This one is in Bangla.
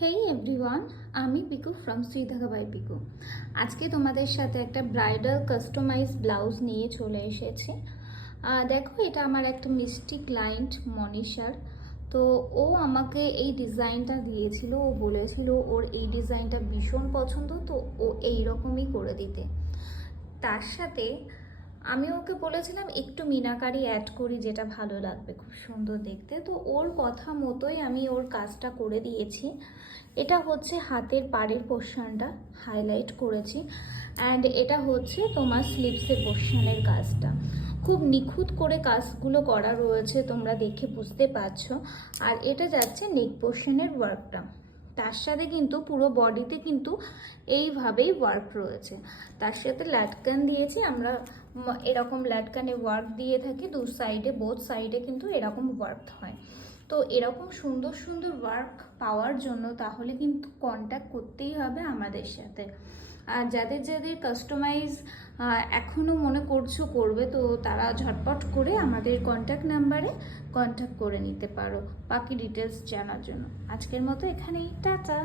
হেই এভরিওয়ান, আমি পিকু ফ্রম শ্রীধাগা বাই পিকু। আজকে তোমাদের সাথে একটা ব্রাইডাল কাস্টমাইজ ব্লাউজ নিয়ে চলে এসেছি। দেখো, এটা আমার একটা মিষ্টি ক্লায়েন্ট মনীষার। তো ও আমাকে এই ডিজাইনটা দিয়েছিল, ও বলেছিল ওর এই ডিজাইনটা ভীষণ পছন্দ, তো ও এই রকমই করে দিতে। তার সাথে আমি ওকে বলেছিলাম একটু মিনাকারি অ্যাড করি, যেটা ভালো লাগবে, খুব সুন্দর দেখতে। তো ওর কথা মতোই আমি ওর কাজটা করে দিয়েছি। এটা হচ্ছে হাতের পাড়ের পোর্শনটা হাইলাইট করেছি, অ্যান্ড এটা হচ্ছে তোমার স্লিভসের পোর্শনের কাজটা। খুব নিখুঁত করে কাজগুলো করা রয়েছে, তোমরা দেখে বুঝতে পারছো। আর এটা যাচ্ছে নেক পোর্শনের ওয়ার্কটা, তার সাথে কিন্তু পুরো বডিতে কিন্তু এইভাবেই ওয়ার্ক রয়েছে। তার সাথে ল্যাটকান দিয়েছি আমরা, এরকম ল্যাটকানে ওয়ার্ক দিয়ে থাকি দু সাইডে, বোথ সাইডে কিন্তু এরকম ওয়ার্ক হয়। তো এরকম সুন্দর সুন্দর ওয়ার্ক পাওয়ার জন্য তাহলে কিন্তু কন্ট্যাক্ট করতেই হবে আমাদের সাথে। আর যাদের যাদের কাস্টমাইজ এখনও মনে করছো করবে, তো তারা ঝটপট করে আমাদের কন্ট্যাক্ট নাম্বারে কন্ট্যাক্ট করে নিতে পারো বাকি ডিটেলস জানার জন্য। আজকের মতো এখানেই, টাটা।